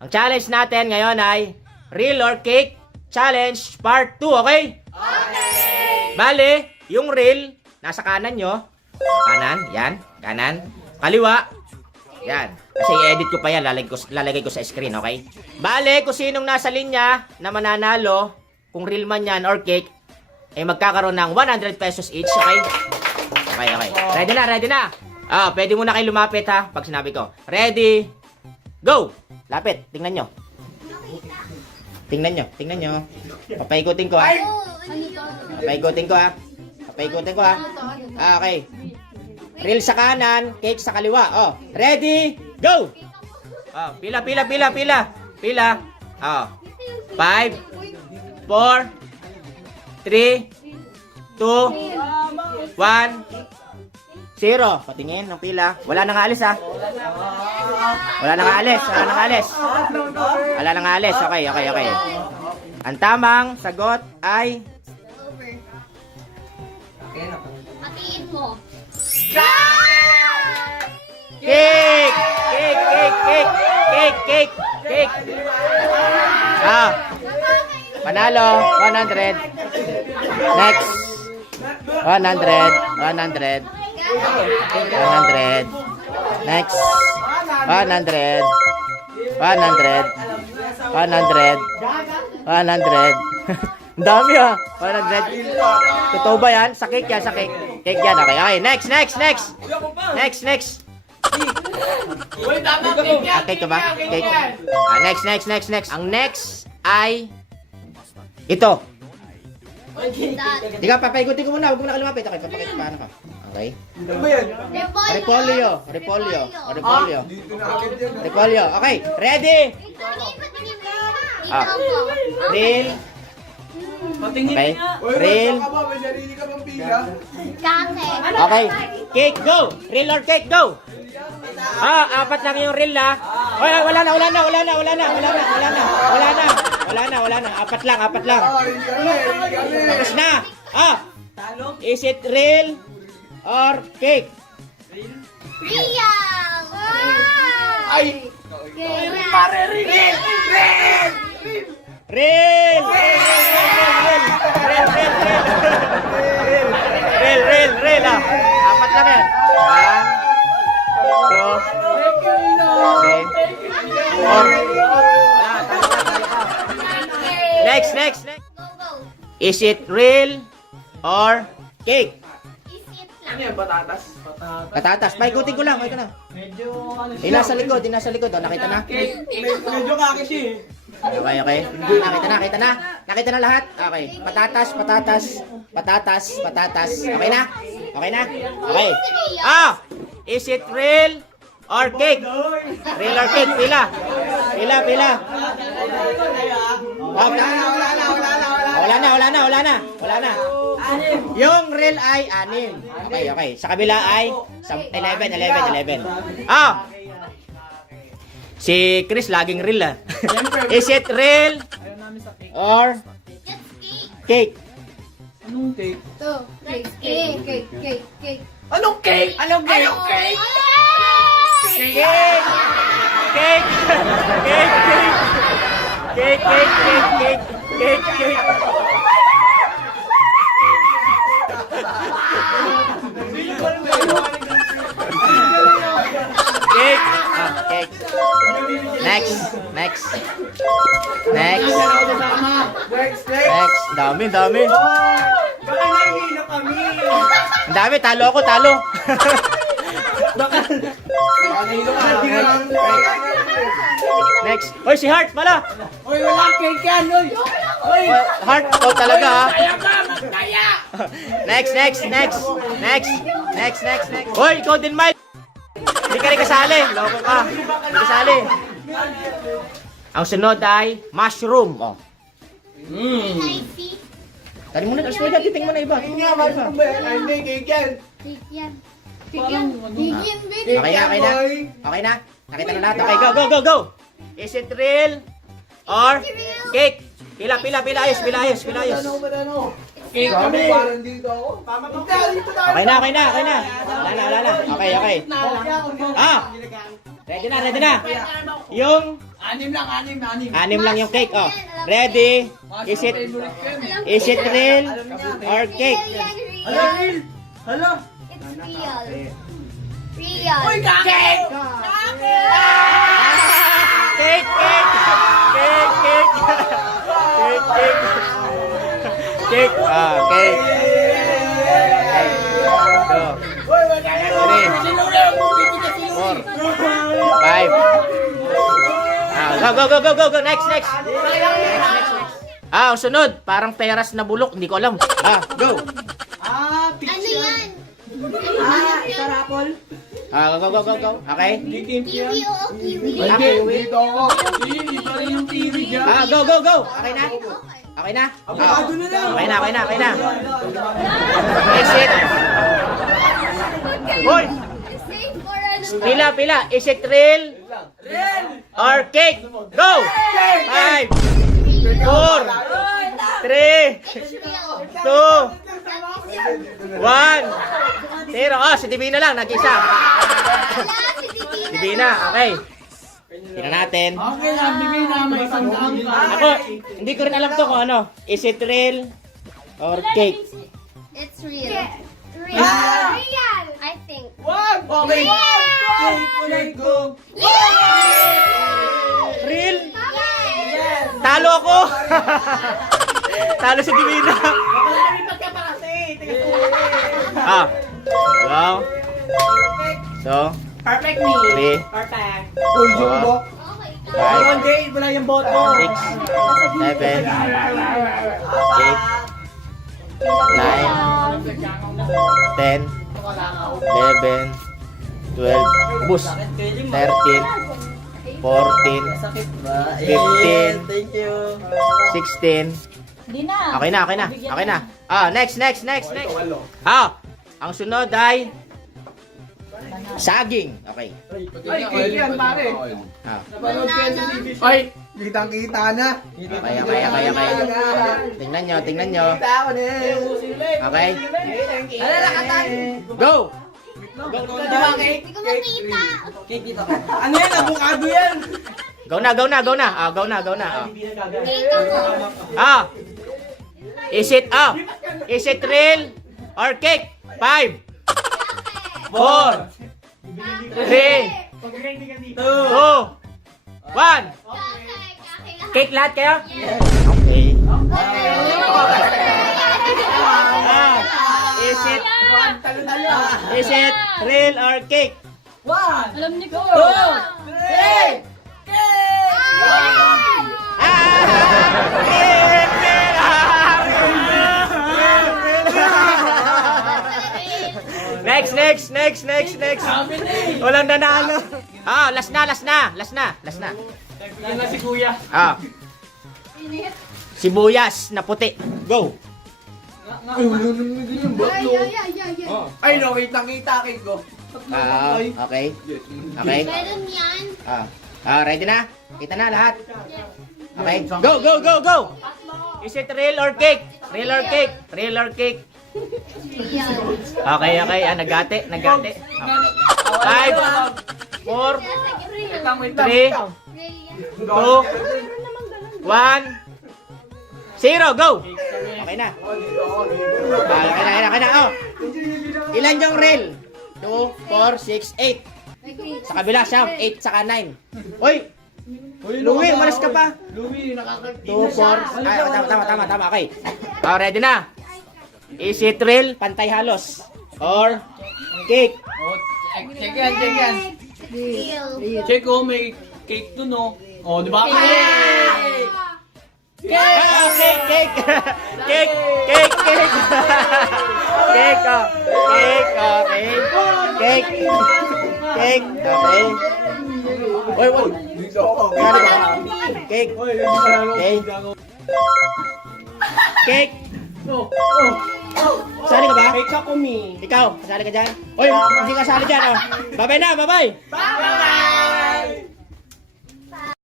Ang challenge natin ngayon ay Real or Cake Challenge Part 2, okay? Okay! Bale, yung real, nasa kanan nyo. Kanan, yan. Kanan. Kaliwa. Yan. Kasi i-edit ko pa yan, lalagay ko sa screen, okay? Bale, kung sinong nasa linya na mananalo, kung real man yan or cake, ay magkakaroon ng 100 pesos each, okay? Okay. Ready na. Pwede muna kayo lumapit ha, pag sinabi ko. Ready, go! Lapit, tingnan nyo. Tingnan nyo. Papaikutin ko ha. Papaikutin ko ha. Okay. Real sa kanan, cake sa kaliwa. Ready, go! Pila. 5, 4, 3, 2, 1, 0. Patingin ng pila. Wala nang alis ha. Wala nang alis. Okay. Ang tamang sagot ay Hatiin mo. Cake. Panalo 100. Next. 100. Next. 100. Ang dami ha. 100. Totoo ba yan? Sa cake yan, Cake yan, okay. Next. Cake ka ba? Cake. Next. Ang next ay ito. Diga, papaikutin ko muna. Huwag mo na kalumapit. Okay, papakita paano ka. Okay. Ano ba yan? Repolyo. Okay, ready? Real. Okay. Real. Okay. Cake, go! Real or cake, go! Apat lang yung real ha. Wala na. Apat lang. Tapos na. Is it real or cake? Real! Ay! Pare, real! Real! Real ha. Apat lang yan. 1, 2, 3, 4. Next. Go. Is it real or cake? Isip Ano lang. yan, patatas? Patatas. Paikutin ko lang. Medyo ano siya. Nasa likod. Nakita na? Medyo kaki siya eh. Okay. Nakita na lahat? Okay. Patatas. Okay na? Okay. Is it real or cake? Real or cake? Pila. Wala na. Yung real ay 6. Okay. Sa kabila ay 11. Si Chris laging real ah. Is it real or cake? Anong cake? Ito. Cake. Anong cake? Cake. Cake. Next. Dami. Baka nahihilo kami. Ang dami, talo ako. Baka nahihilo kami. Next. Hoy, si Heart pala. Uy, wala cake yan, uy. Heart, talaga ha. Kaya ka, magkaya. Next. Hoy, ikaw din, Mike. Hindi ka rin kasali. Loko ka. Hindi kasali. Ang sunod ay mushroom. Spicy. Tali mo na. Titing mo na iba. Hindi nga, mushroom ba yan? Ay, hindi, cake yan. Cake yan. Baby. Okay na? Nakita na lahat. Okay, go. Is it real or cake? Pila. Ayos. Cake kami. Parang dito ako. Okay na. Wala na. Okay. Ready na, ready na. Yung Anim lang. anim lang yung cake. Oh. Ready? Is it real or cake? Hala, real. Hala. It's real. Real. Uy, cake! Cake, cake! Cake, cake! Cake, cake! Cake! Ah, cake! Two, Uy, wala na. Three. Sinulong. 4, 5. Ah, go! Next, next! Ah, ang sunod. Parang peras na bulok. Hindi ko alam. Ah, go! Ano yan? Sarapol. Ah, go. Okay? Kiwi o kiwi? Dito ako. Iba rin yung TV dyan. Ah, go! Okay na? Okay na? Ah, Avocado na lang. okay na. Is it? Hoy! Safe or ano? Pila. Is it real or cake? Go! 5, 4, 3, It's real. 2, 1, 0. Oh, si Divina lang, nag-isa. Wala, si Titi. Divina, okay. Tingnan natin. Okay lang, bigay na may isang daan ka. Ako, hindi ko rin alam to kung ano. Is it real or cake? It's real. Real. I think. Wag! Okay. Cake, ulit, go. Real? Yes. Talo ako! Talo si Divina. Ah. Hello? So, Perfect me. 3, Perfect. Uy, jumbo. Okay. 5, Day, wala yung boto. 6, 7, 8, 9, 10, 11, 12, bus, 13, 14, 15, Thank you. 16. Okay na. Ah, next. Ah, ang sunod ay saging. Okay. Ay, cake yan, pare. Ah, Napanood ko yan sa TV. Ay, kitang-kita na. okay. Tingnan nyo. Kita ako na. Okay? Ano nakatan? Go! Di ba cake? Hindi ko makita. Ano yan? Avocado yan. Go na. Ah, go na. Ah. Cake ako. Ah. Is it real or cake? 5, 4, 3, 2, 1. Cake lahat kayo? Okay. Ah. Is it real or cake? Alam niyo ko. Cake! Next. Walang nanalo. Ah, last na. Yan na si kuya. Ah. Sibuyas na puti. Go. Ay, wala naman ganyan. Bato. Ay, no, kitang-kita cake ko. Ah, okay. Okay. Meron yan. Ready na? Kita na lahat. Okay. Go. Is it real or cake? Real or cake? Real. Okay. Ah, nagate. 5, 4, 3, 2, 1, Real. 0. Go. Okay na. Okay na. Oh. Ilan yung real? 2, 4, 6, 8. Sa kabila siya, 8 saka 9. Uy! Louie, umalas ka pa. Louie, nakakakita 2, 4, tama. Okay. Oh, ready na. Is it real? Pantay halos. Or cake? Check yan. Real. Check ko, may cake dun, no? Oh, di ba? Ah, cake. Cake, oh. Okay. Cake, okay. Uy. Dito ako. Ano ba? Cake. Cake. Sali ka ba? Cake ako, me. Ikaw, kasali ka dyan? Uy, hindi ka sali dyan, oh. Bye-bye na, bye-bye! Bye!